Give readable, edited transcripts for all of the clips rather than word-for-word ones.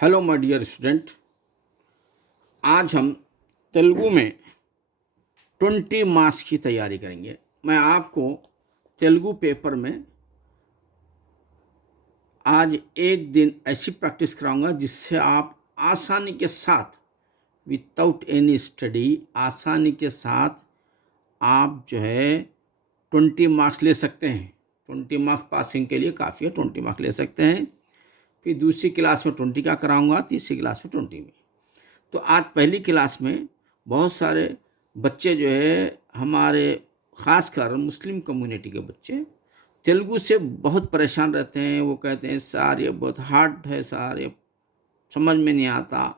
Hello my dear student. आज हम तेलुगु में 20 मार्क्स की तैयारी करेंगे। मैं आपको तेलुगु पेपर में आज एक दिन ऐसी प्रैक्टिस कराऊंगा जिससे आप आसानी के साथ विदाउट एनी स्टडी आसानी के साथ आप जो है 20 मार्क्स ले सकते हैं। 20 मार्क्स पासिंग के लिए काफ़ी है, 20 मार्क्स ले सकते हैं। फिर दूसरी क्लास में 20 का कराऊंगा, तीसरी क्लास में 20 में। तो आज पहली क्लास में बहुत सारे बच्चे जो है हमारे ख़ासकर मुस्लिम कम्युनिटी के बच्चे तेलुगु से बहुत परेशान रहते हैं। वो कहते हैं सर ये बहुत हार्ड है, सर ये समझ में नहीं आता।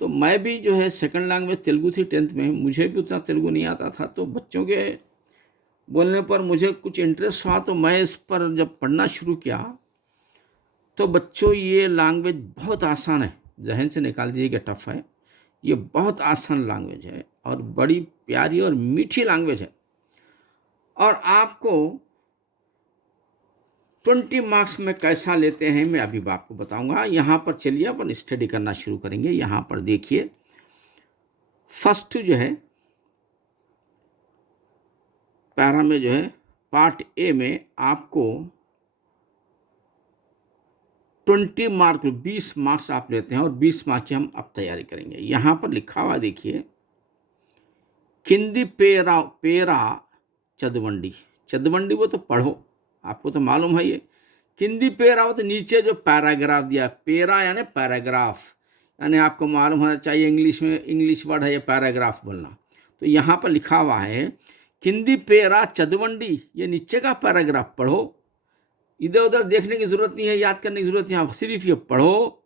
तो मैं भी जो है सेकंड लैंग्वेज तेलुगु थी 10th में, मुझे भी उतना तेलुगु नहीं आता था। तो बच्चों के बोलने पर मुझे कुछ इंटरेस्ट हुआ, तो मैं इस पर जब पढ़ना शुरू किया तो बच्चों ये लैंग्वेज बहुत आसान है, जहन से निकाल दीजिएगा टफ है। ये बहुत आसान लैंग्वेज है और बड़ी प्यारी और मीठी लैंग्वेज है। और आपको 20 मार्क्स में कैसा लेते हैं मैं अभी आपको बताऊंगा। यहाँ पर चलिए अपन स्टडी करना शुरू करेंगे। यहाँ पर देखिए फर्स्ट जो है पैरा में जो है पार्ट ए में आपको 20 मार्क 20 मार्क्स आप लेते हैं और 20 मार्क्स की हम अब तैयारी करेंगे। यहाँ पर लिखा हुआ देखिए किंदी पेरा पेरा चदवंडी। चदवंडी वो तो पढ़ो, आपको तो मालूम है। ये किंदी पेरा हो तो नीचे जो पैराग्राफ दिया, पेरा यानी पैराग्राफ, यानी आपको मालूम होना चाहिए इंग्लिश में इंग्लिश वर्ड है ये पैराग्राफ बोलना। तो यहाँ पर लिखा हुआ है किंदी पेरा चदवंडी, ये नीचे का पैराग्राफ पढ़ो। इधर उधर देखने की जरूरत नहीं है, याद करने की जरूरत नहीं है, सिर्फ ये पढ़ो।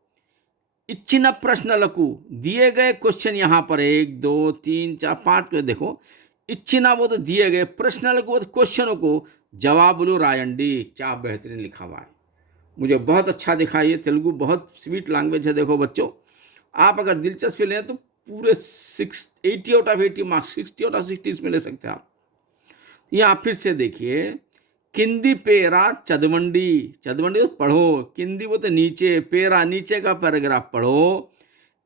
इच्छिन प्रश्नलकु, दिए गए क्वेश्चन यहाँ पर 1 2 3 4 5 को देखो। इच्छिना वो तो दिए गए, प्रश्नलकु वो तो क्वेश्चनों को जवाबुलु रायंडी। क्या बेहतरीन लिखा हुआ है, मुझे बहुत अच्छा दिखा। ये तेलुगु बहुत स्वीट लैंग्वेज है। देखो बच्चों, आप अगर दिलचस्पी लें तो पूरे 80 out of 80 marks 60 out of 60 में ले सकते हैं आप। यहाँ फिर से देखिए किंदी पेरा चदवंडी, चदवंडी तो पढ़ो, किंदी वो तो नीचे, पेरा नीचे का पैराग्राफ पढ़ो।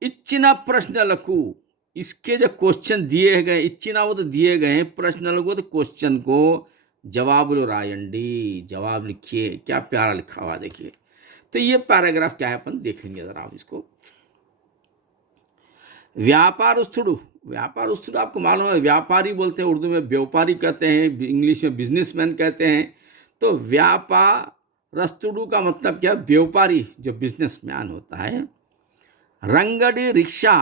इच्छिना प्रश्न लखू, इसके जो क्वेश्चन दिए गए, इच्छिना वो तो दिए गए हैं, प्रश्न लखू तो क्वेश्चन को जवाब लो रायंडी, जवाब लिखिए। क्या प्यारा लिखा हुआ देखिए। तो ये पैराग्राफ क्या है अपन देखेंगे जरा आप इसको। व्यापारस्थुडु, व्यापारस्थुडु आपको मालूम है व्यापारी बोलते हैं, उर्दू में व्यापारी कहते हैं, इंग्लिश में बिजनेसमैन कहते हैं। तो व्यापारस्थुडु का मतलब क्या, व्यापारी जो बिजनेसमैन होता है। रंगडी रिक्शा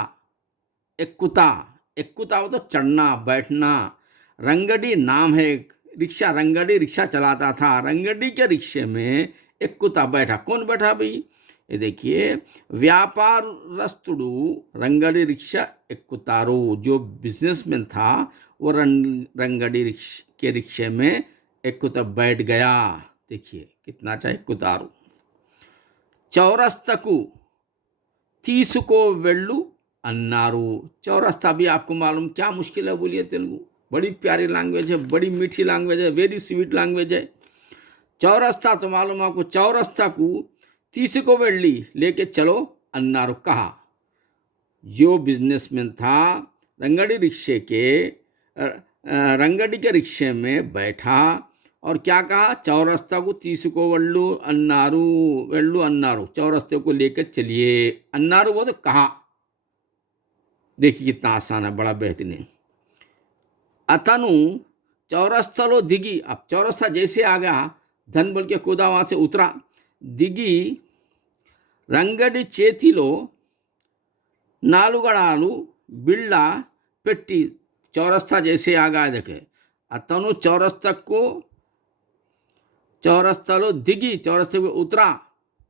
एक्कुता, एक्कुता हो तो चढ़ना बैठना, रंगडी नाम है, रिक्शा रंगडी रिक्शा चलाता था, रंगडी के रिक्शे में एक्कुता बैठा। कौन बैठा भाई, ये देखिए व्यापारस्थुडु रंगडी रिक्शा एक्कुतारो, जो बिजनेसमैन था वो रंगडी के रिक्शे में एक्कुता बैठ गया। देखिए कितना अच्छा एक्कुतारो। चौरस्तकु तीसुको वेल्लू अन्नारू, चौरस्ता भी आपको मालूम क्या मुश्किल है बोलिए। तेलुगु बड़ी प्यारी लैंग्वेज है, बड़ी मीठी लैंग्वेज है, वेरी स्वीट लैंग्वेज है। चौरस्ता तो मालूम आपको, चौरस्ता को तीसुको वेल्ली लेके चलो अन्नारू कहा। जो बिजनेसमैन था रंगड़ी रिक्शे के रंगड़ी के रिक्शे में बैठा और क्या कहा, चौरस्ता को तीसुको वल्लू अन्नारू, वेल्लू अन्नारू, चौरस्ते को लेकर चलिए। अन्नारू वो तो कहा। देखिए कितना आसान है, बड़ा बेहतरीन है। अतनु चौरस्तलो दिगी, अब चौरस्ता जैसे आ गया धन बोल के कूदा, वहाँ से उतरा। दिगी రంగడి చేతిలో నాలుగడాలు बिल्ला पेट्टी, चौरस्ता जैसे आ गया देखे। अतनु चौरस्ता को चौरस्तालो दिगी, चौरस्ते को उतरा,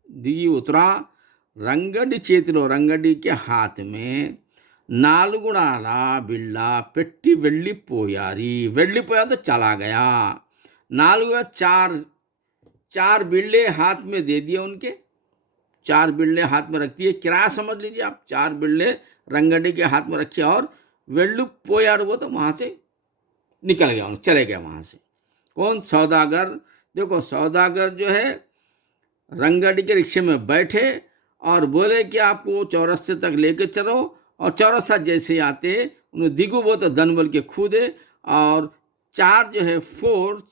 दिगी उतरा। रंगडी చేతిలో, रंगडी के हाथ में नालुगुड़ाला बिल्ला पेट्टी వెళ్ళిపోయారి, వెళ్ళిపోया तो चला गया। नालुगा चार बिल्ले हाथ में दे दिए उनके, 4 बिल्ले हाथ में रखती है, किराया समझ लीजिए आप। 4 बिल्ले रंगडी के हाथ में रखिए और वेल्लू पोयार वो तो वहाँ से निकल गया, चले गया वहाँ से। कौन, सौदागर। देखो सौदागर जो है रंगडी के रिक्शे में बैठे और बोले कि आपको चौरस्ते तक लेके चलो, और चौरस्ता जैसे ही आते उन्हें दिगु वो तो दन बोल के कूदे, और चार जो है फोर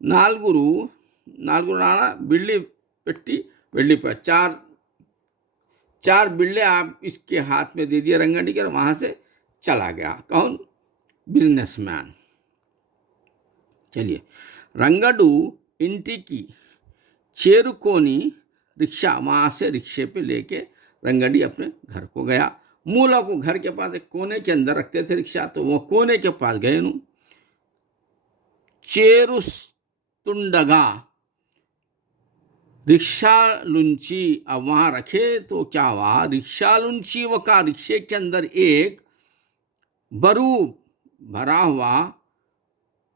नालगुरु नालगुरु नाना बिल्ली पेट्टी बिल्ली पर चार बिल्ले आप इसके हाथ में दे दिए रंगड़ी के, वहां से चला गया। कौन? बिजनेसमैन। चलिए, रंगडू इंटी की चेरुकोनी रिक्शा, वहां से रिक्शे पे लेके रंगडी अपने घर को गया। मूला को घर के पास एक कोने के अंदर रखते थे रिक्शा, तो वो कोने के पास गए नु। चेरुस तुंडगा रिक्शा लुंची, अब वहां रखे तो क्या हुआ, रिक्शा लुंची वो का रिक्शे के अंदर एक बरू भरा हुआ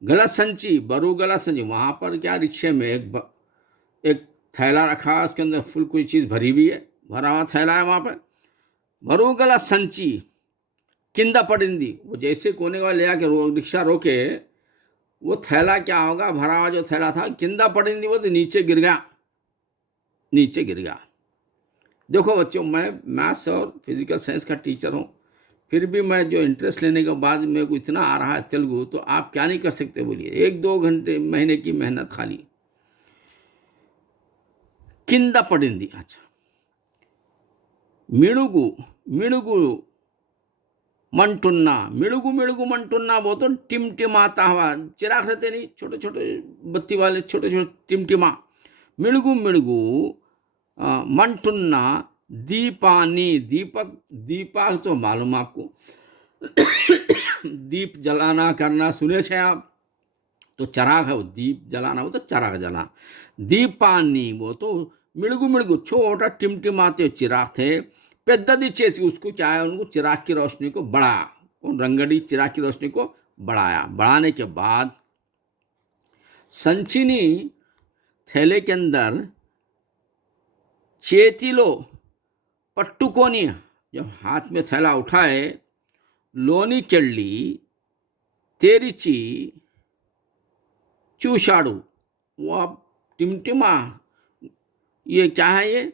गलत संची, बरू गलत संची, वहां पर क्या रिक्शे में एक थैला रखा है, उसके अंदर फुल कोई चीज भरी हुई है, भरा हुआ थैला है वहां पर, बरू गलत संची किंदा पड़िंदी, वो जैसे कोने वाले ले आके रिक्शा रोके, वो थैला क्या होगा, भरा हुआ जो थैला था किंदा पड़िंदी, वो तो नीचे गिर गया, नीचे गिर गया। देखो बच्चों, मैं मैथ्स और फिजिकल साइंस का टीचर हूँ, फिर भी मैं जो इंटरेस्ट लेने के बाद मेरे को इतना आ रहा है तेलुगु, तो आप क्या नहीं कर सकते बोलिए, 1-2 घंटे महीने की मेहनत खाली। किंदा पड़िंदी, अच्छा, मिणुगु मिणुगु मंटुन्ना, मिणुगु मिणुगु मंटुन्ना, वो तो टिमटिमाता हुआ, चिराग रहते नहीं, छोटे छोटे बत्ती वाले छोटे छोटे टिमटिमा, मिणुगु मिणुगु मंटुन्ना दीपानी, दीपक तो मालूम आपको, दीप जलाना करना सुने छे आप, तो चराग है वो, दीप जलाना वो तो चराग जला, दीपानी वो तो मिड़गु मिड़गु छोटा टिमटिमाते चिराग थे, पेद्ददी चेसी, उसको क्या है, उनको चिराग की रोशनी को बढ़ाया, कौन? रंगड़ी चिराग की रोशनी को बढ़ाया, बढ़ाने के बाद संचिनी थैले के अंदर चेतिलो पट्टुकोनी, जब हाथ में थैला उठाए, लोनी चल्ली तेरिची चूशाड़ू, वो अब टिमटिमा, ये क्या है, ये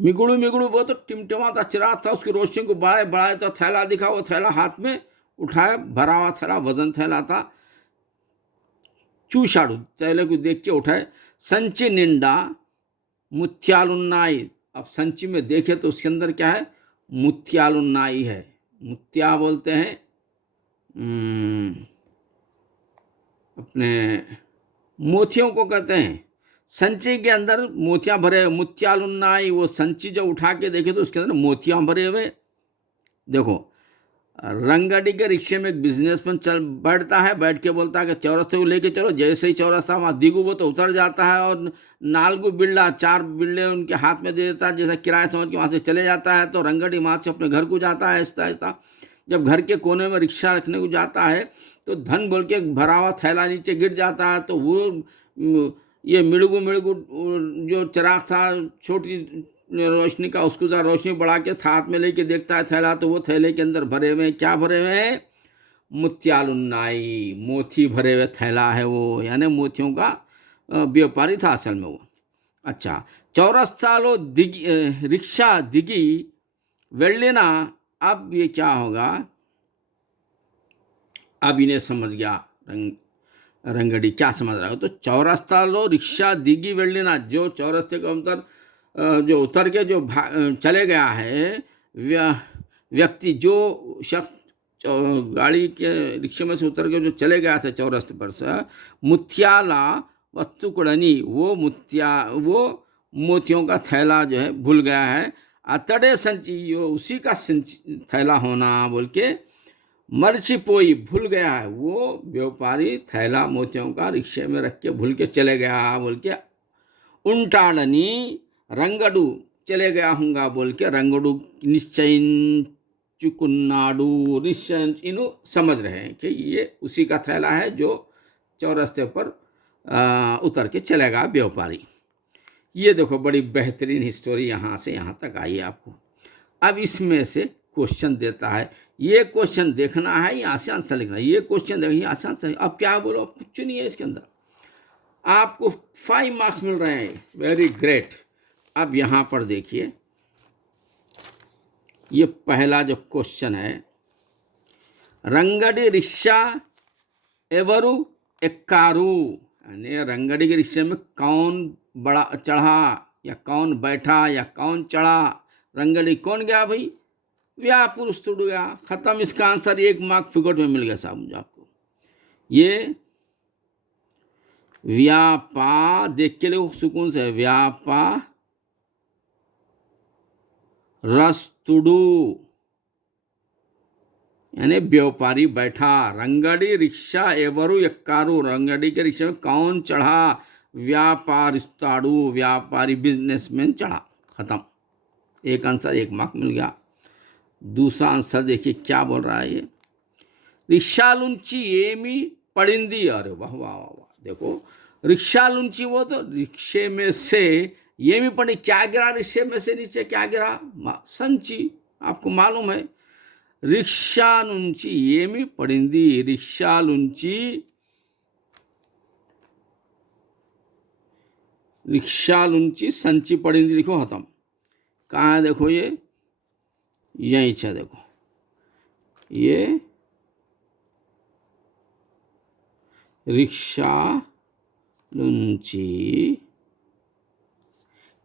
मिगुड़ू मिगुड़ू, वो तो टिमटिमा था, चिराग था, उसकी रोशनी को बढ़ाए बढ़ाए तो थैला दिखा, वो थैला हाथ में उठाए, भरा हुआ थैला, वजन थैला था, चूशाड़ू, थैले को देख के उठाए, संची निंडा मुत्यालुन्नाई, अब संची में देखे तो उसके अंदर क्या है, मुत्यालुन्नाई है, मुत्या बोलते हैं अपने मोतियों को कहते हैं, संची के अंदर मोतियां भरे, मुत्यालुन्नाई, वो संची जब उठा के देखे तो उसके अंदर मोतियां भरे हुए। देखो, रंगड़ी के रिक्शे में एक बिजनेसमैन बैठता है, बैठ के बोलता है कि चौरस्ते को लेके चलो, जैसे ही चौरस्ता वहाँ दिगु वो तो उतर जाता है, और नालगु बिल्ला 4 बिल्ले उनके हाथ में दे देता है, जैसा किराया समझ के वहाँ से चले जाता है, तो रंगड़ी वहाँ से अपने घर को जाता है आहिस्ता आहिस्ता। जब घर के कोने में रिक्शा रखने को जाता है, तो धन बोल के भरा हुआ थैला नीचे गिर जाता है, तो वो ये मिड़गु मिड़गु जो चिराग था छोटी रोशनी का, उसको जरा रोशनी बढ़ा के हाथ में लेके देखता है थैला, तो वो थैले के अंदर भरे हुए क्या भरे हुए हैं, मुत्यालुन्नाई, मोती भरे हुए थैला है वो, यानी मोतियों का व्यापारी था असल में वो। अच्छा, चौरस्तालो दिगी रिक्शा दिगी वेल्लेना, अब ये क्या होगा, अब इन्हें समझ गया रंगड़ी क्या समझ रहा है, तो चौरस्तालो रिक्शा दिगी वेल्लेना, जो चौरस्ते के अंदर जो उतर के जो चले गया है व्यक्ति, जो शख्स गाड़ी के रिक्शे में से उतर के जो चले गया था चौरस्ते पर से, मुत्याला वस्तुकुड़नी, वो मोतियों का थैला जो है भूल गया है, अतड़े संची, उसी का थैला होना बोल के, मर्चिपोई, भूल गया है, वो व्यापारी थैला मोतियों का रिक्शे में रख के भूल के चले गया बोल के, उंटाड़नी रंगडू, चले गया हूँगा बोल के, रंगडू निश्चय चुकुन्नाडू निश्चय, इन्हों समझ रहे हैं कि ये उसी का थैला है जो चौरस्ते पर उतर के चलेगा व्यापारी। ये देखो, बड़ी बेहतरीन स्टोरी यहाँ से यहाँ तक आई आपको। अब इसमें से क्वेश्चन देता है, ये क्वेश्चन देखना है, यहाँ से आंसर लिखना है, ये क्वेश्चन देखिए यहाँ से आंसर, अब क्या बोलो, अब कुछ नहीं है इसके अंदर। आपको 5 मार्क्स मिल रहे हैं, वेरी ग्रेट। अब यहाँ पर देखिए, ये पहला जो क्वेश्चन है, रंगड़ी रिक्शा एवरू एक्कारू, यानी रंगड़ी के रिक्शे में कौन बड़ा चढ़ा या कौन बैठा या कौन चढ़ा। रंगड़ी कौन गया भाई? व्यापुरुष टूट गया। खत्म, इसका आंसर 1 मार्क फिगट में मिल गया साहब मुझे आपको। ये व्यापा, देख के लिखो सुकून से, व्यापा रस्तुडू, यानी व्यापारी बैठा। रंगड़ी रिक्शा एवरू यक्कारू, रंगड़ी के रिक्शे में कौन चढ़ा? व्यापारिस्ताड़ू, व्यापारी बिजनेसमैन चढ़ा। खत्म, एक आंसर 1 मार्क मिल गया। दूसरा आंसर देखिए क्या बोल रहा है ये, रिक्शालुंची ఏమి पड़िंदी। अरे वाह वाह वाह वाह, देखो रिक्शालुंची, वो तो रिक्शे में से ये पड़ी, क्या गिरा रिक्शे में से नीचे? क्या गिरा? संची। आपको मालूम है, रिक्शा नुंची ఏమి पड़िंदी, रिक्शालुंची, रिक्शालुंची संची पड़िंदी। देखो खत्म, कहाँ है? देखो ये यहीं से, देखो ये रिक्शा लुंची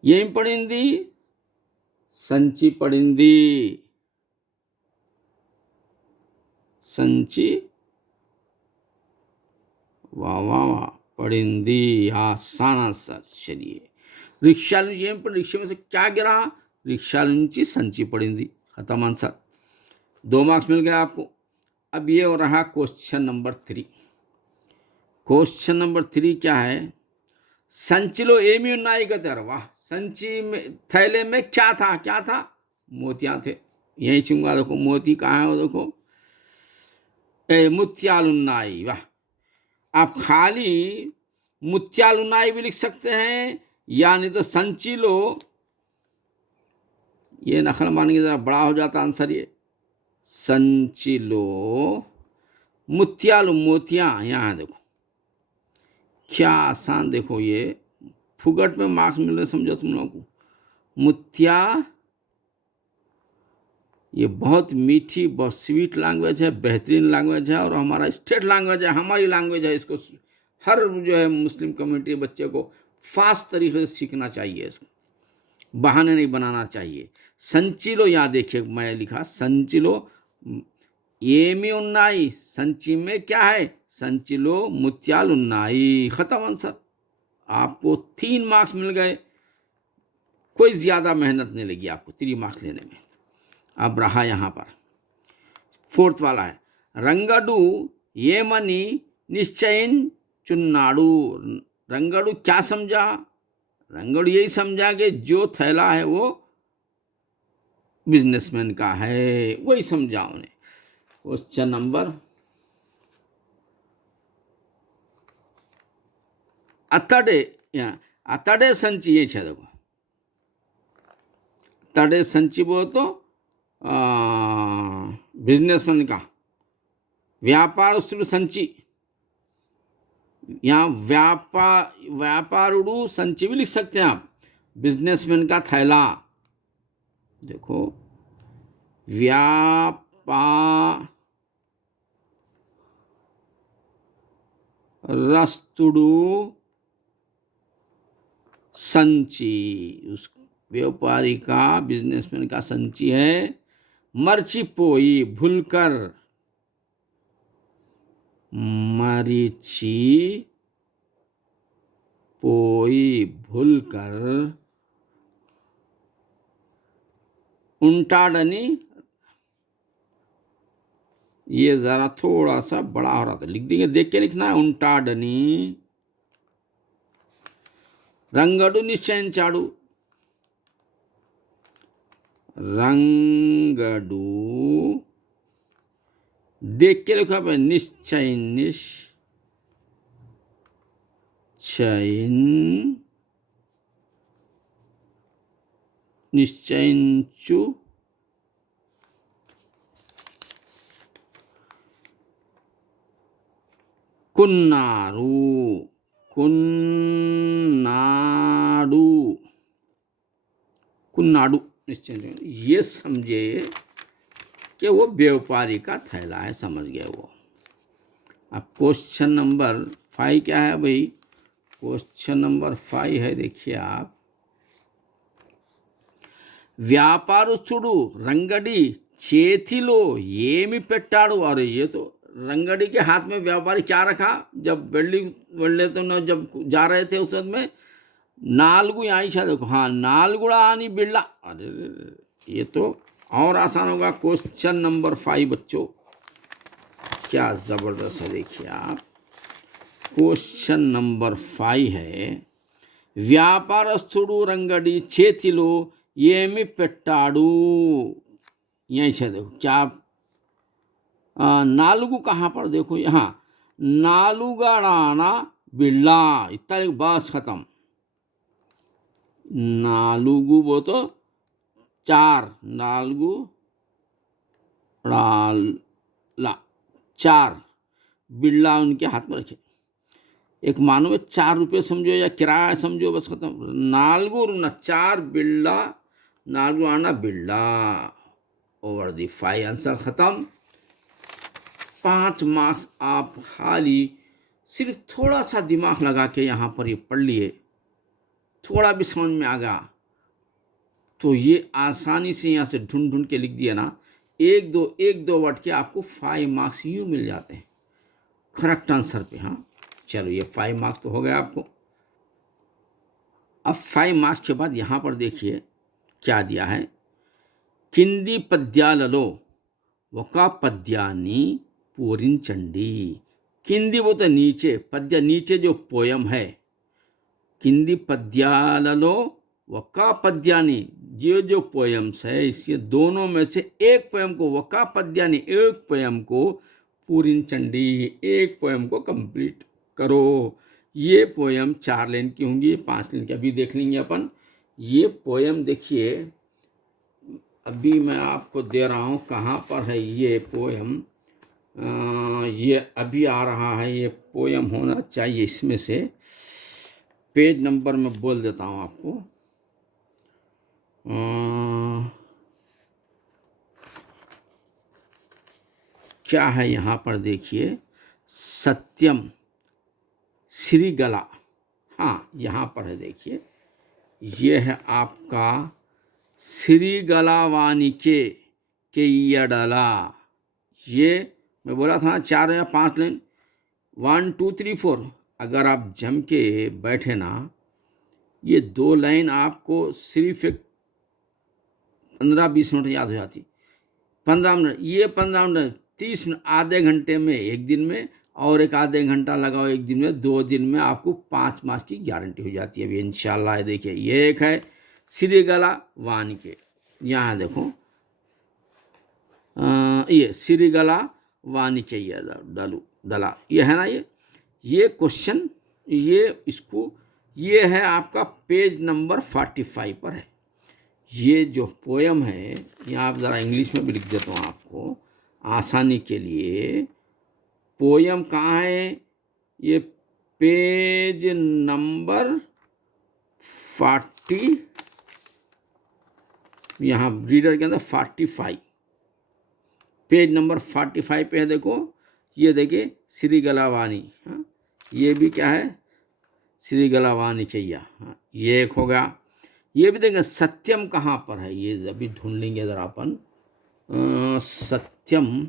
ఏం పడింది? సంచి పడింది, సంచి, वाह वाह वाह, पड़िंदी, आसान आंसर। चलिए, रिक्शा लुंची ఏం पड़ी, रिक्शे में से क्या गिरा? रिक्शा लुंची संची पड़िंदी। खत्म आंसर, 2 मार्क्स मिल गया आपको। अब ये हो रहा क्वेश्चन नंबर 3। क्वेश्चन नंबर 3 क्या है, संचिलो ఏమి ఉన్నాయి कहते हैं। वाह, संची में, थैले में क्या था? क्या था? मोतियां थे। यही चूंगा, देखो मोती कहाँ है वो, देखो मुत्यालुन्नाई। वाह, आप खाली मुत्यालुन्नाई भी लिख सकते हैं, या नहीं तो संचिलो, ये नखल मान के जरा बड़ा हो जाता आंसर। ये संचिलो मुत्यालु, मोतियां यहाँ देखो, क्या आसान। देखो ये फुगट में मार्क्स मिल रहे, समझो तुम लोगों को। मुत्या, ये बहुत मीठी, बहुत स्वीट लैंग्वेज है, बेहतरीन लैंग्वेज है, और हमारा स्टेट लैंग्वेज है, हमारी लैंग्वेज है। इसको हर जो है मुस्लिम कम्युनिटी बच्चे को फास्ट तरीके से सीखना चाहिए, इसको बहाने नहीं बनाना चाहिए। संचिलो, यहाँ देखिए मैं लिखा संचिलो ఏమి ఉన్నాయి, संची में क्या है? संचिलो मुत्यालुन्नाई। खत्म आंसर, आपको 3 मार्क्स मिल गए। कोई ज़्यादा मेहनत नहीं लगी आपको 3 मार्क्स लेने में। अब रहा यहाँ पर 4th वाला है, रंगडू ఏమని నిశ్చయించున్నాడు। रंगडू क्या समझा? रंगडू यही समझा कि जो थैला है वो बिजनेसमैन का है, वही समझा उन्हें। क्वेश्चन नंबर, अतड़े, यहाँ अतड़े संची, ये है देखो, तड़े संची बोलो तो बिजनेसमैन का, व्यापार संची, यहाँ व्यापारुडू संची भी लिख सकते हैं आप, बिजनेसमैन का थैला। देखो व्यापारस्तुडू संची, उस व्यापारी का, बिजनेसमैन का संची है। मर्चिपोई, भूलकर, मरीची पोई, भूलकर, उंटाडनी, ये जरा थोड़ा सा बड़ा हो रहा था, लिख देंगे, देख के लिखना है। उंटाडनी, रंगडू निश्चयिंचाडू, रंगडू देख के लिखा है, निश्चय, निश्चयिंचु, कुन्नारू, कुन्नाडु, कुन्नाडु निश्चय ये समझे कि वो व्यापारी का थैला है, समझ गए वो। अब क्वेश्चन नंबर 5 क्या है भाई? क्वेश्चन नंबर 5 है, देखिए आप, వ్యాపారస్తుడు రంగడి చేతిలో ఏమి పెట్టాడు? अरे ये तो रंगड़ी के हाथ में व्यापारी क्या रखा? जब वेल्डिंग वेल्डे तो न जब जा रहे थे उस में नालगु यहाँ शायद, देखो हाँ, नालगुड़ा आनी बिल्ला। अरे ये तो और आसान होगा। क्वेश्चन नंबर 5 बच्चों, क्या ज़बरदस्त है, देखिए आप। क्वेश्चन नंबर 5 है, వ్యాపారస్తుడు రంగడి చేతిలో ఏమి పెట్టాడు? यहीं से देखो क्या, नालुगु कहाँ पर? देखो यहाँ, नालुगाड़ाना बिल्ला, इतना बस खत्म। नालुगु वो तो 4, नालुगु ला 4, बिल्ला उनके हाथ में रखे। एक मानो में 4 रुपये समझो या किराया समझो, बस खत्म। नालगु ना 4 बिल्ला, नालगु आना बिल्ला, ओवर दी 5 आंसर खत्म। 5 मार्क्स आप हाली सिर्फ थोड़ा सा दिमाग लगा के यहाँ पर ये पढ़ लिए, थोड़ा भी समझ में आ गया तो ये आसानी से यहाँ से ढूंढ ढूंढ के लिख दिया ना, एक दो वर्ड के आपको 5 मार्क्स यूँ मिल जाते हैं करेक्ट आंसर पे। हाँ चलो, ये 5 मार्क्स तो हो गया आपको। अब 5 मार्क्स के बाद यहाँ पर देखिए क्या दिया है, కింది పద్యాలలో ఒక పద్యాన్ని పూరించండి। కింది वो तो नीचे, पद्य नीचे जो पोयम है, కింది పద్యాలలో ఒక పద్యాన్ని, जो पोयम्स है इसके दोनों में से एक पोयम को, ఒక పద్యాన్ని एक पोयम को पूरिंचंडी, एक पोयम को कंप्लीट करो। ये पोयम 4 लाइन की होंगी, 5 लाइन की, अभी देख लेंगे अपन। ये पोयम देखिए, अभी मैं आपको दे रहा हूँ, कहाँ पर है ये पोयम। ये अभी आ रहा है, ये पोयम होना चाहिए इसमें से। पेज नंबर में बोल देता हूँ आपको। क्या है यहाँ पर देखिए, सत्यम श्रीगला, हाँ यहाँ पर है देखिए, ये है आपका श्रीगलावानिके केयडला। ये मैं बोला था 4 या 5 लाइन, 1 2 3 4, अगर आप जम के बैठे ना, ये 2 लाइन आपको सिर्फ एक 15-20 मिनट याद हो जाती। 15 मिनट, ये 15 मिनट 30 मिनट, आधे घंटे में एक दिन में, और एक आधे घंटा लगाओ एक दिन में, 2 दिन में आपको 5 मार्क्स की गारंटी हो जाती है अभी इंशाल्लाह। देखिए ये एक है श्रीगला वानिके, यहाँ देखो ये श्रीगला वानिके, ये डला ये है ना, ये क्वेश्चन, ये इसको, ये है आपका पेज नंबर 45 पर है। ये जो पोयम है, यहाँ आप ज़रा इंग्लिश में भी लिख देता हूँ आपको आसानी के लिए। पोयम कहाँ है? ये पेज नंबर 40, यहाँ रीडर के अंदर 45, पेज नंबर 45 पे है। देखो ये देखिए श्रीगलावानी, हाँ ये भी क्या है, श्रीगलावानी चाहिए, हाँ ये एक हो गया। ये भी देखें सत्यम कहाँ पर है, ये अभी ढूंढ लेंगे ज़रा अपन। सत्यम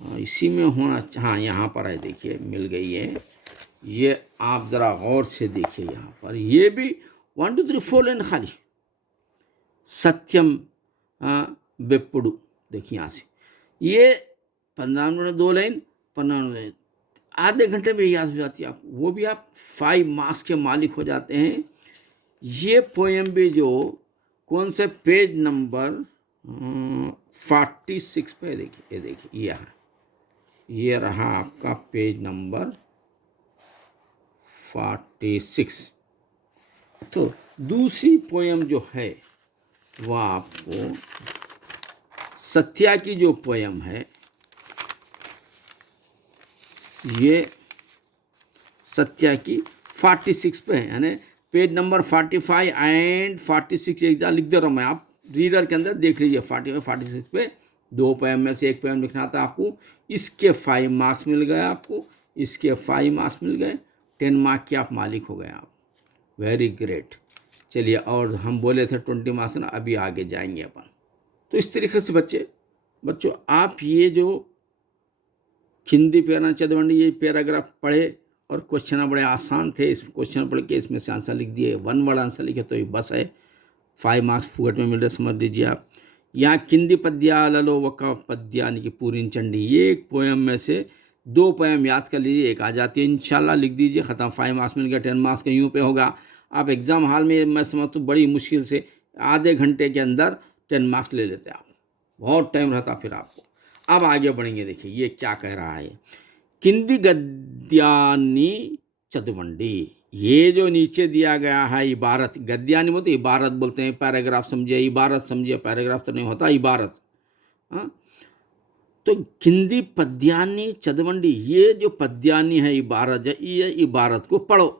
इसी में होना, हाँ यहाँ पर है, देखिए मिल गई है। ये आप ज़रा गौर से देखिए यहाँ पर, ये भी 1 2 3 4 लाइन खाली, सत्यम बेपुडू, देखिए यहाँ से ये 15 मिनट 2 लाइन, 15 मिनट, आधे घंटे में याद हो जाती है आपको, वो भी आप 5 मार्क्स के मालिक हो जाते हैं। ये पोएम भी जो कौन से पेज नंबर 46 पे, देखिए ये देखिए यहाँ, ये रहा आपका पेज नंबर 46। तो दूसरी पोएम जो है वह आपको सत्या की जो पोएम है, ये सत्या की 46 पे है, यानी पेज नंबर 45 एंड 46 एक लिख दे रहा हूँ मैं, आप रीडर के अंदर देख लीजिए। 45 46 पे 2 पोएम में से एक पोएम लिखना था आपको, इसके 5 मार्क्स मिल गए आपको, इसके 5 मार्क्स मिल गए, 10 मार्क के आप मालिक हो गए आप। Very great. चलिए, और हम बोले थे 20 मार्क्स ना, अभी आगे जाएंगे अपन। तो इस तरीके से बच्चों आप ये जो खिंदी पेरा चदवंडी ये पैराग्राफ पढ़े और क्वेश्चन बड़े आसान थे, इस क्वेश्चन पढ़ के इसमें से आंसर लिख दिए, 1 वर्ड आंसर लिखे तो ये बस है, 5 मार्क्स फुकट में मिल रहे, समझ लीजिए आप। यहाँ किंदी पद्याలలో ఒక पद्याనికి पूर्णचंडी, ये एक पोएम में से 2 पोएम याद कर लीजिए, एक आ जाती है, इंशाल्लाह लिख दीजिए, ख़त्म, 5 मार्क्स मिल गया, 10 मार्क्स का यूँ पे होगा। आप एग्ज़ाम हॉल में मैं समझता हूँ बड़ी मुश्किल से आधे घंटे के अंदर 10 मार्क्स ले लेते आप, बहुत टाइम रहता फिर आपको। अब आगे बढ़ेंगे, देखिए ये क्या कह रहा है। किंदी गद्यानी चदवंडी, ये जो नीचे दिया गया है इबारत, गद्यानी बोलते इबारत बोलते हैं, पैराग्राफ समझिए, इबारत समझिए, पैराग्राफ तो नहीं होता, इबारत। हाँ, तो किंदी पद्यानी चदवंडी, ये जो पद्यानी है इबारत, ये इबारत को पढ़ो।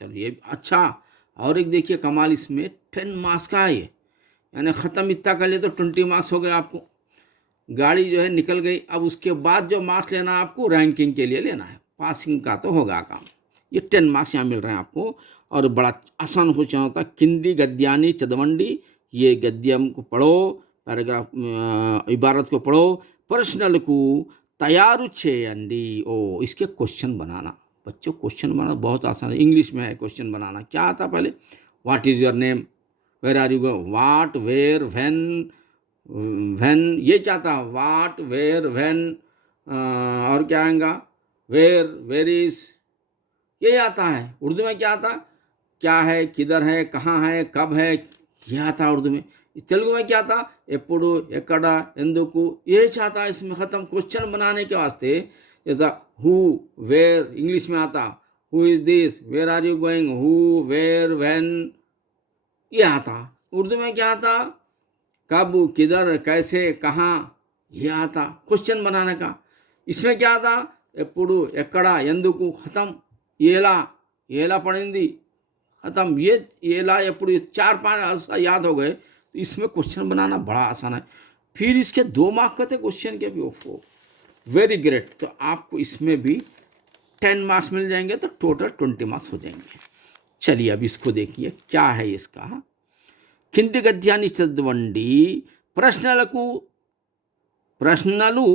चलिए अच्छा, और एक देखिए कमाल, इसमें 10 मार्क्स का है ये, यानी ख़त्म इतना कर ले तो 20 मार्क्स हो गए आपको, गाड़ी जो है निकल गई। अब उसके बाद जो मार्क्स लेना है आपको रैंकिंग के लिए लेना है, पासिंग का तो होगा काम। ये 10 मार्क्स यहाँ मिल रहे हैं आपको, और बड़ा आसान क्वेश्चन होता है। किंदी गद्यानी चदवंडी, ये गद्यम को पढ़ो, पैराग्राफ इबारत को पढ़ो, प्रश्नలకు तैयार చేయండి। ओ, इसके क्वेश्चन बनाना, बच्चों क्वेश्चन बनाना बहुत आसान है, इंग्लिश में है क्वेश्चन बनाना। क्या आता पहले, what is your name, where are you going, what where when, ये चाहता, व्हाट वेयर व्हेन, और क्या आएगा, वेयर इज, ये आता है। उर्दू में क्या आता, क्या है, किधर है, कहाँ है, कब है, ये आता है उर्दू में। तेलुगु में क्या आता, एప్పుడు ఎక్కడ ఎందుకు, ये चाहता है इसमें, ख़त्म। क्वेश्चन बनाने के वास्ते जैसा हु वेयर, इंग्लिश में आता who is this, where are you going, who where when, ये आता। उर्दू में क्या आता, कब, किधर, कैसे, कहाँ, ये आता क्वेश्चन बनाने का। इसमें क्या आता, ఎప్పుడు ఎక్కడ ఎందుకు, ख़त्म। ఏలా, ఏలా पढ़ेंदी, ख़त्म। ఏలా ఎప్పుడు, 4-5 याद हो गए, तो इसमें क्वेश्चन बनाना बड़ा आसान है। फिर इसके 2 मार्क का थे क्वेश्चन के भी, ओफो, वेरी ग्रेट। तो आपको इसमें भी 10 मार्क्स मिल जाएंगे, तो टोटल 20 मार्क्स हो जाएंगे। चलिए अब इसको देखिए क्या है इसका। కింది గద్యాన్ని చదవండి, ప్రశ్నలకు ప్రశ్నలు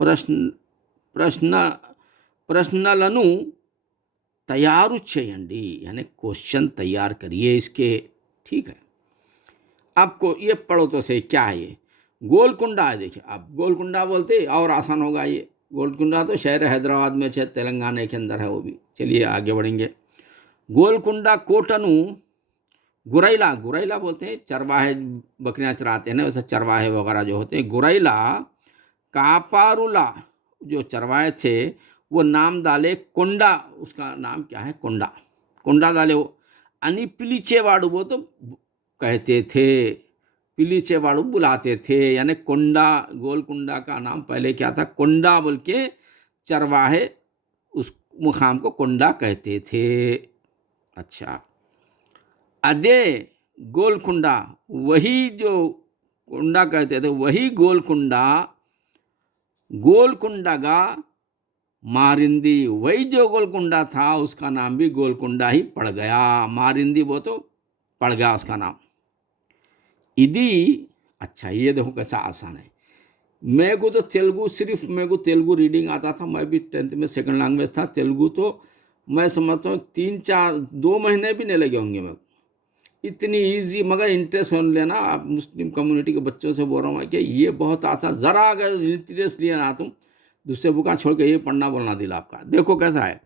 ప్రశ్న ప్రశ్న ప్రశ్నలను तैयार చేయండి, यानी क्वेश्चन तैयार करिए इसके, ठीक है। आपको ये पढ़ो तो सही, क्या है ये, गोलकुंडा है। देखिए अब गोलकुंडा बोलते और आसान होगा ये, गोलकुंडा तो शहर हैदराबाद में है, तेलंगाना के अंदर है वो भी। चलिए आगे बढ़ेंगे। गोलकुंडा कोटनु गुरैला, गुरैला बोलते हैं, चरवाहे बकरियां चराते हैं ना, वैसे चरवाहे वगैरह जो होते हैं, गुरैला कापारुला, जो चरवाहे थे वो नाम डाले कोंडा, उसका नाम क्या है, कोंडा, कोंडा डाले वो। अनि पिलीचेवाड़ू, वो तो कहते थे, पिलीचेवाड़ू बुलाते थे, यानी कोंडा, गोलकुंडा का नाम पहले क्या था, कोंडा बोल के चरवाहे उस मुकाम को कोंडा कहते थे। अच्छा, अदे गोलकुंडा, वही जो कुंडा कहते थे, वही गोलकुंडा, गोलकुंडा मारिंदी, वही जो गोलकुंडा था उसका नाम भी गोलकुंडा ही पड़ गया, मारिंदी वो तो पड़ गया उसका नाम। इदी, अच्छा ये देखो कैसा आसान है। मेरे को तो तेलुगु, सिर्फ मेरे को तेलुगु रीडिंग आता था, मैं भी 10th में सेकंड लैंग्वेज था तेलुगु, तो मैं समझता हूँ 2 महीने भी नहीं लगे होंगे मेरे को, इतनी इजी। मगर इंटरेस्ट होने लेना, आप मुस्लिम कम्युनिटी के बच्चों से बोल रहा हूँ कि ये बहुत आसान, ज़रा अगर इंटरेस्ट लिया ना तुम, दूसरे बुका छोड़ के ये पढ़ना बोलना दिल आपका। देखो कैसा है,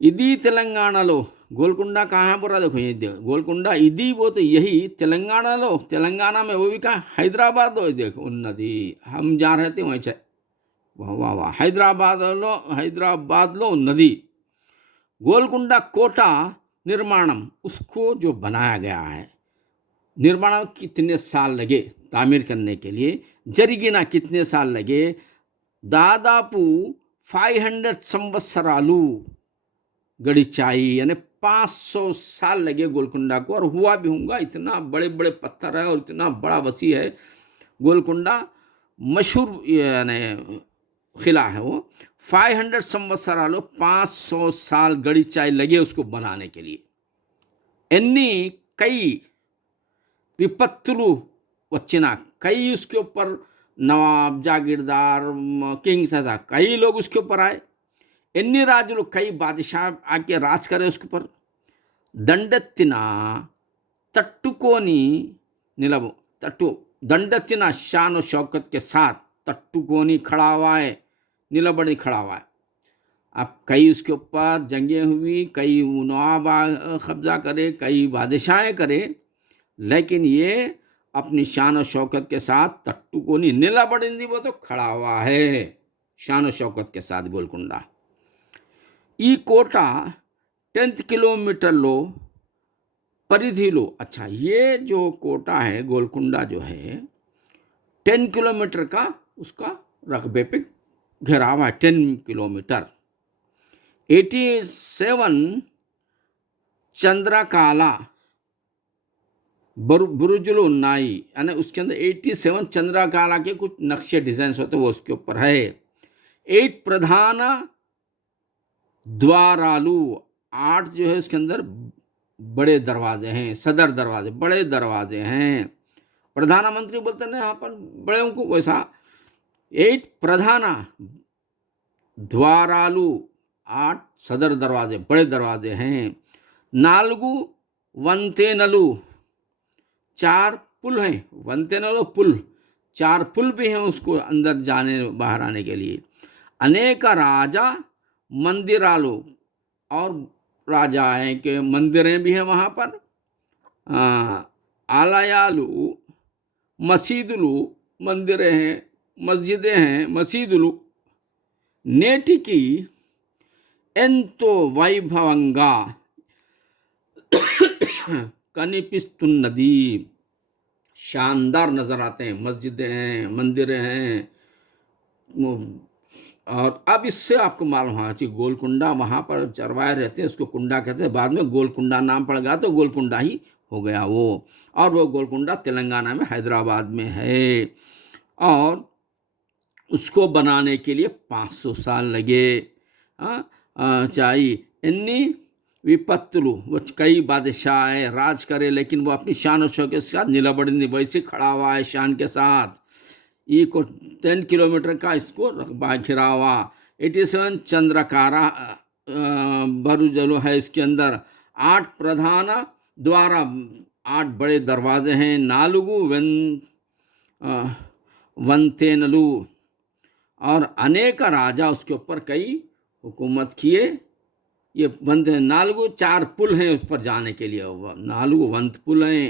इदी तेलंगाना लो, गोलकुंडा कहाँ है बोला, देखो ये गोलकुंडा, इदी वो तो यही तेलंगाना लो, तेलंगाना में वो भी कहाँ, हैदराबाद लो, देखो उन नदी हम जहाँ रहते वहीं से, वाह वाह वाह, हैदराबाद लो नदी। गोलकुंडा कोटा निर्माणम, उसको जो बनाया गया है, निर्माण कितने साल लगे तामीर करने के लिए, जरिगिना कितने साल लगे, दादापू 500 संवत्सरालू गड़ीचाई, यानी 500 साल लगे गोलकुंडा को, और हुआ भी होगा। इतना बड़े बड़े पत्थर है और इतना बड़ा वसी है गोलकुंडा, मशहूर यानी किला है वो। 500 संवत्सरालू, 500 साल गड़ीचाई लगे उसको बनाने के लिए। ఎన్ని कई विपत्तुलु వచ్చినా, कई उसके ऊपर नवाब, जागीरदार, किंग सदा कई लोग उसके ऊपर आए। ఎన్ని రాజులు, कई बादशाह आके राज करे उसके ऊपर। దండెత్తిన तट्टुकोनी निलबो, तट्टु దండెత్తిన शान और शौकत के साथ तट्टुकोनी खड़ा हुआ है, निलबड़ी खड़ा हुआ है। अब कई उसके ऊपर जंगें हुई, कई नवाब कब्जा करे, कई बादशाहें करे, लेकिन ये अपनी शान और शौकत के साथ तट्टुकोनी निलबड़ी, वो तो खड़ा हुआ है शान और शौकत के साथ गोलकुंडा। ई कोटा 10 किलोमीटर लो परिधि लो। अच्छा, ये जो कोटा है गोलकुंडा जो है 10 किलोमीटर का उसका रकबे पे घेराव है, 10 किलोमीटर। 87 चंद्रकाला बुरुजुल उन्नाई, यानी उसके अंदर 87 चंद्रकाला के कुछ नक्शे डिजाइन होते हैं, वो उसके ऊपर है। 8 प्रधान द्वारालू, 8 जो है उसके अंदर बड़े दरवाजे हैं, सदर दरवाजे, बड़े दरवाजे हैं। प्रधानमंत्री बोलते हैं यहाँ पर बड़े को, वैसा 8 प्रधाना द्वारालू, 8 सदर दरवाजे, बड़े दरवाजे हैं। 4 वंतेनलू, 4 पुल हैं, वंतेनलू पुल, 4 पुल भी हैं उसको अंदर जाने बाहर आने के लिए। अनेक राजा मंदिरालू, और राजाएं के मंदिरें भी हैं वहाँ पर। आलयालू, मसीदुलू, मंदिरें हैं, मस्जिदें हैं, मसीदुलू। नेटिकी ఎంతో వైభవంగా कनिपिस्तुन्नदी, शानदार नज़र आते हैं, मस्जिदें हैं, मंदिरें हैं। और अब इससे आपको मालूम होना चाहिए गोलकुंडा, वहाँ पर चरवाए रहते हैं, उसको कुंडा कहते हैं। बाद में गोलकुंडा नाम पड़ गया तो गोलकुंडा ही हो गया वो। और वो गोलकुंडा तेलंगाना में हैदराबाद में है, और उसको बनाने के लिए 500 साल लगे। चाहिए इन्नी विपत्तुलु, वो कई बादशाह राज करे, लेकिन वो अपनी शान और शौकत के साथ निलबड़ी वैसे खड़ा हुआ है शान के साथ। ये को 10 किलोमीटर का इसको रकबा घिरा हुआ। 87 चंद्रकारा बरुजलो है, इसके अंदर 8 प्रधान द्वारा, 8 बड़े दरवाजे हैं। 4 वंतेनलू, और अनेक राजा उसके ऊपर कई हुकूमत किए। ये वंत 4 पुल हैं उस पर जाने के लिए, 4 वंत पुल हैं।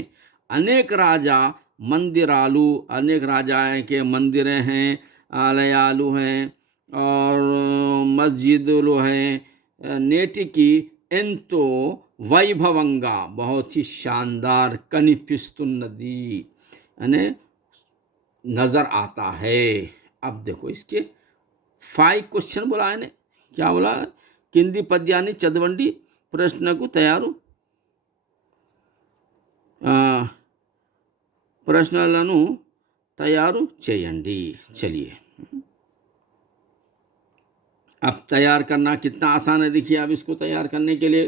अनेक राजा मंदिरालू, अनेक राजाएं के मंदिरें हैं, आलयालू हैं और मस्जिदुलू हैं। नेटिकी एंतो वैभवंगा, बहुत ही शानदार कनिपिस्तुन्नदी यानी नज़र आता है। अब देखो इसके 5 क्वेश्चन बोला है, क्या बोला? కింది పద్యాన్ని చదవండి, ప్రశ్నకు తయారు ప్రశ్నలను तैयार చేయండి। चलिए, अब तैयार करना कितना आसान है, देखिए। अब इसको तैयार करने के लिए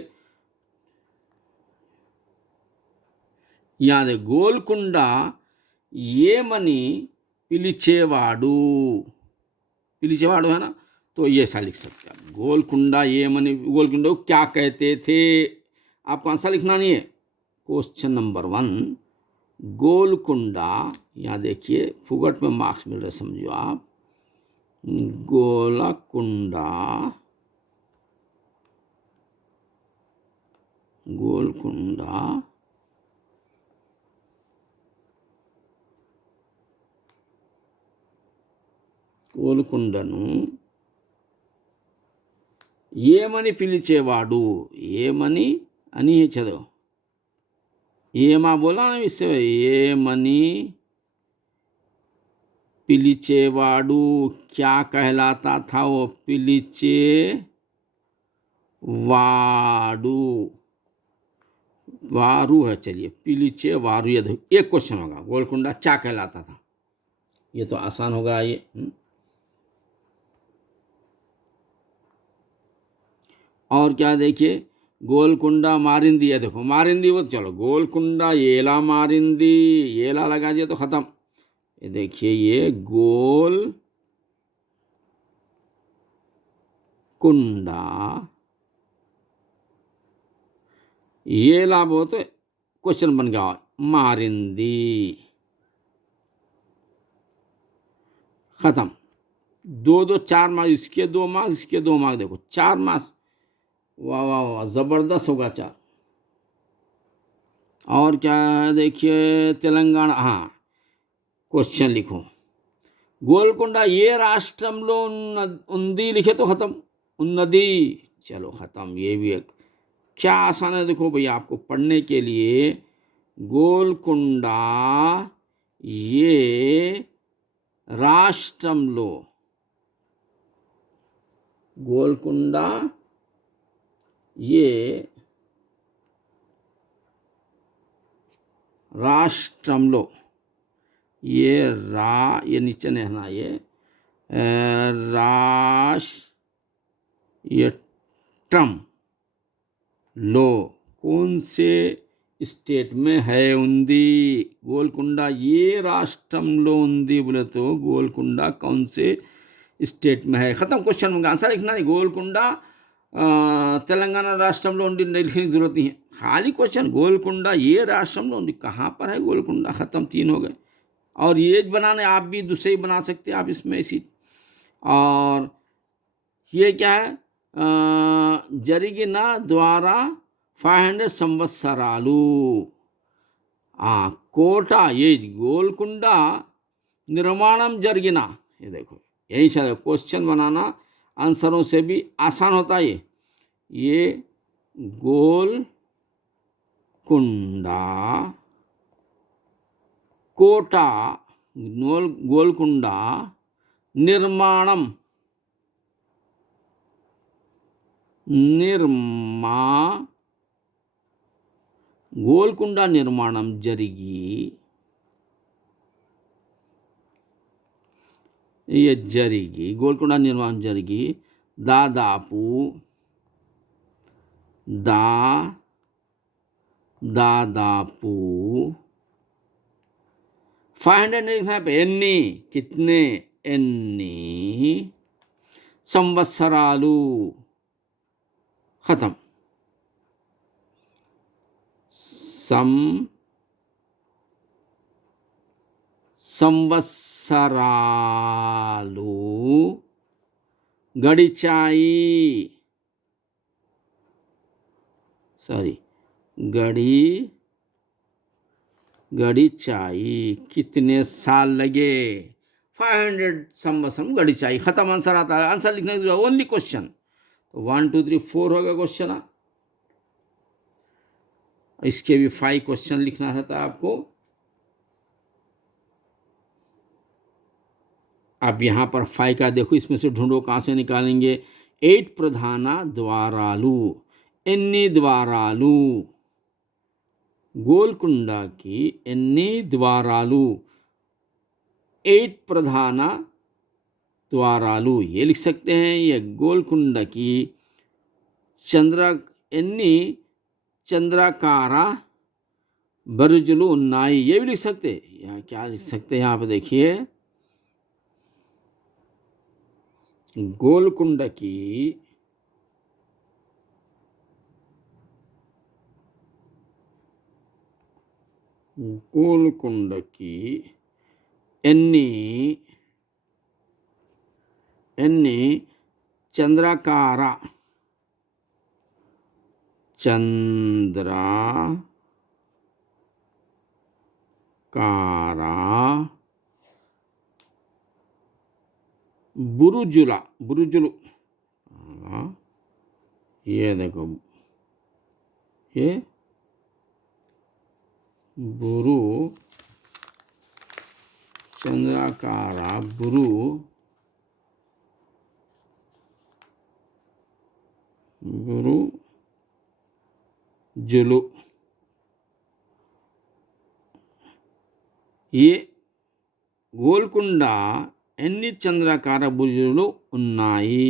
याद है, गोलकुंडा ఏమని పిలిచేవాడు, పిలిచేవాడు है ना, तो ये ऐसा लिख सकते हैं। गोलकुंडा ఏమని, गोलकुंडा को क्या कहते थे? आपको आंसर लिखना नहीं है। क्वेश्चन नंबर 1, गोलकुंडा, यहाँ देखिए फुगट में मार्क्स मिल रहे, समझो आप। गोलकुंडा, गोलकुंडा గోల్కొండను ఏమని పిలిచేవాడు, ఏమని అని చదవ, ఏమా बोला ना इससे, ఏమని पिलिचेवाड़ू क्या कहलाता था वो? पिलिचेवाड़ू, वारू है, चलिए पिलिचेवाड़ू, ये देखो एक क्वेश्चन होगा, गोलकुंडा क्या कहलाता था? ये तो आसान होगा ये। और क्या देखिए, गोलकुंडा मारिंदी है, देखो मारिंदी वो, चलो गोलकुंडा येला मारिंदी, येला लगा दिया तो खत्म। ये देखिए ये गोल कुंडा, येला वो तो क्वेश्चन बन गया, मारिंदी, खत्म। दो दो 4 मार्क्स, इसके 2 मार्क्स, इसके 2 मार्क्स, देखो 4 मार्क्स, वाह वाह वाह, जबरदस्त होगा 4। और क्या है देखिए, तेलंगाना, हाँ क्वेश्चन लिखो, గోల్కొండ ఏ రాష్ట్రంలో ఉంది, लिखे तो खत्म, उन्नति, चलो खत्म। ये भी एक क्या आसान है, देखो भैया आपको पढ़ने के लिए, గోల్కొండ ये రాష్ట్రంలో, గోల్కొండ ये రాష్ట్రంలో, ये ये नीचे नहीं है ना, ये ये ट्रम लो कौन से स्टेट में है उंदी? गोलकुंडा ये राष्ट्रंलो उंदी बोले तो गोलकुंडा कौन से स्टेट में है? खत्म क्वेश्चन में आंसर लिखना नहीं। गोलकुंडा तेलंगाना राष्ट्रंलो उंदी लिखने की जरूरत नहीं है, खाली क्वेश्चन गोलकुंडा ये राष्ट्रंलो उंदी कहाँ पर है गोलकुंडा, खत्म, 3 हो गए। और ये बनाने आप भी दूसरे ही बना सकते हैं आप इसमें इसी। और ये क्या है, జరిగిన द्वारा 500 సంవత్సరాలు, कोटा ये गोलकुंडा निर्माणम జరిగిన, ये देखो यही शायद क्वेश्चन बनाना आंसरों से भी आसान होता है। ये गोलकुंडा कोटा गोलकुंडा निर्माणम గోల్కొండ నిర్మాణం జరిగి, గోల్కొండ నిర్మాణం జరిగి దాదాపు దాదాపు 500 नहीं लिखना है, ఎన్ని, कितने, ఎన్ని సంవత్సరాలు, खत्म। సంవత్సరాలు గడిచాయి, सॉरी गडिचाई, कितने साल लगे, 500 संवत्सरम गडिचाई, खत्म। आंसर आता है, आंसर लिखने के लिए ओनली क्वेश्चन, तो 1 2 3 4 होगा क्वेश्चन। इसके भी 5 क्वेश्चन लिखना रहता है आपको। अब यहाँ पर 5 का देखो, इसमें से ढूंढो कहाँ से निकालेंगे। 8 प्रधान द्वारालु, ఎన్ని ద్వారాలు, गोलकुंडा की ఎన్ని द्वारालु, 8 प्रधान द्वारालु, ये लिख सकते हैं। ये गोलकुंडा की ఎన్ని चंद्राकार बरुजुलु उन्नाई, ये भी लिख सकते हैं। यहाँ क्या लिख सकते हैं, यहाँ पे देखिए, गोलकुंडा की ఎన్ని చంద్రాకార बुरुजुलु, ये देखो, ये చంద్రాకార బురుజులు ఏ గోల్కొండ ఎన్ని చంద్రాకార బురుజులు ఉన్నాయి?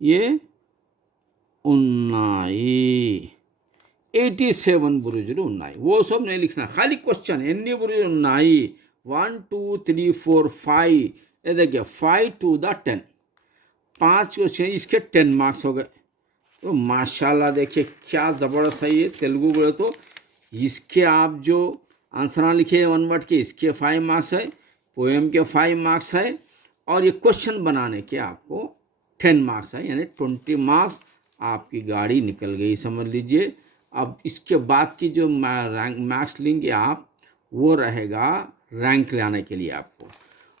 ఏ ఉన్నాయి 87 बुरुजुలు ఉన్నాయి। वो सब नहीं लिखना, खाली क्वेश्चन ఎన్ని बुरुजुలు ఉన్నాయి 1 2 3 4 5। ये देखिए 5 to the 10, 5 क्वेश्चन, इसके 10 मार्क्स हो गए। तो माशाल्लाह देखिए क्या ज़बरदस्त है ये तेलुगु बोले तो। इसके आप जो आंसर लिखे 1 वर्ड के, इसके 5 मार्क्स है, पोएम के 5 मार्क्स है, और ये क्वेश्चन बनाने के आपको 10 मार्क्स है, यानी 20 मार्क्स आपकी गाड़ी निकल गई, समझ लीजिए। अब इसके बाद की जो मार्क्स लेंगे आप, वो रहेगा रैंक लाने के लिए आपको।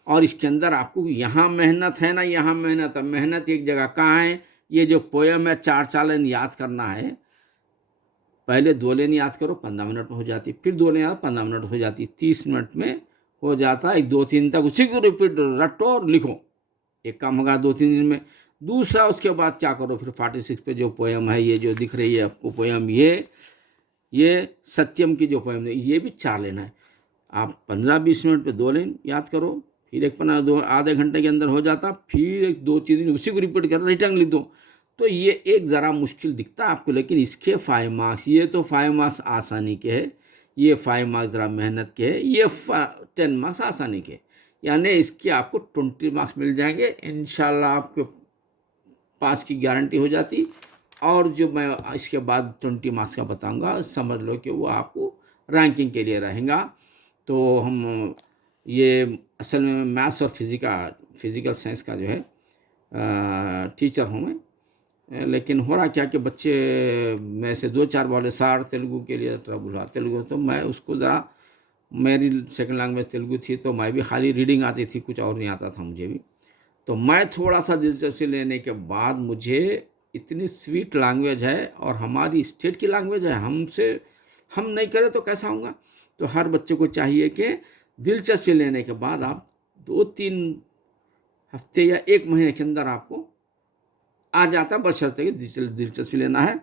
और इसके अंदर आपको यहाँ मेहनत है ना, यहाँ मेहनत है। मेहनत एक जगह कहाँ है? ये जो पोएम है 4 लाइन याद करना है। पहले 2 लाइन याद करो, 15 मिनट में हो जाती, फिर 2 लाइन याद 15 मिनट हो जाती, 30 मिनट में हो जाता है। 2-3 तक उसी को रिपीट रटो और लिखो, एक काम होगा 2-3 दिन में। दूसरा उसके बाद क्या करो, फिर 46 पे जो पोएम है, ये जो दिख रही है आपको पोएम, ये सत्यम की जो पोएम है, ये भी 4 लेना है। आप 15-20 मिनट पे 2 लाइन याद करो, फिर एक पन्ना आधे घंटे के अंदर हो जाता, फिर एक 2-3 दिन उसी को रिपीट कर रिटर्न लिख दो। तो ये एक ज़रा मुश्किल दिखता है आपको, लेकिन इसके 5 मार्क्स, ये तो 5 मार्क्स आसानी के है, ये 5 मार्क्स ज़रा मेहनत के है, ये 10 मार्क्स आसानी के, यानी इसके आपको 20 मार्क्स मिल जाएंगे इंशाल्लाह। आपके पास की गारंटी हो जाती। और जो मैं इसके बाद 20 मार्क्स का बताऊंगा, समझ लो कि वो आपको रैंकिंग के लिए रहेगा। तो हम ये असल में मैथ्स और फिज़िकल साइंस का जो है टीचर हूँ मैं। लेकिन हो रहा क्या कि बच्चे में से 2-4 बोले सर तेलुगु के लिए ट्रबल हुआ, तेलुगु, तो मैं उसको ज़रा, मेरी सेकंड लैंग्वेज तेलुगु थी, तो मैं भी खाली रीडिंग आती थी, कुछ और नहीं आता था मुझे भी। तो मैं थोड़ा सा दिलचस्पी लेने के बाद, मुझे इतनी स्वीट लैंग्वेज है और हमारी स्टेट की लैंग्वेज है, हम नहीं करें तो कैसा होगा। तो हर बच्चे को चाहिए कि दिलचस्पी लेने के बाद आप 2-3 हफ्ते या 1 महीने के अंदर आपको आ जाता, बशर्ते कि दिलचस्पी लेना है।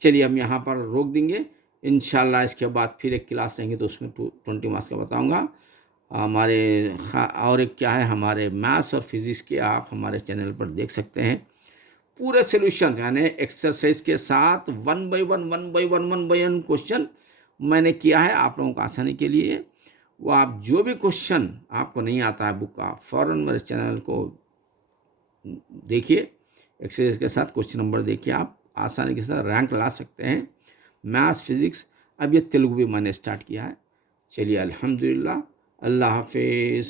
चलिए हम यहाँ पर रोक देंगे, इंशाल्लाह इसके बाद फिर एक क्लास रहेंगे तो उसमें 20 मार्क्स का बताऊँगा। हमारे और एक क्या है, हमारे मैथ्स और फिज़िक्स के आप हमारे चैनल पर देख सकते हैं पूरे सॉल्यूशन, यानी एक्सरसाइज के साथ 1 by 1 क्वेश्चन मैंने किया है आप लोगों को आसानी के लिए। वो आप जो भी क्वेश्चन आपको नहीं आता है बुक का, फ़ौरन मेरे चैनल को देखिए, एक्सरसाइज के साथ क्वेश्चन नंबर देखिए, आप आसानी के साथ रैंक ला सकते हैं मैथ्स फिज़िक्स। अब ये तेलुगु भी मैंने स्टार्ट किया है। चलिए अल्हम्दुलिल्लाह, अल्लाह हाफिज़।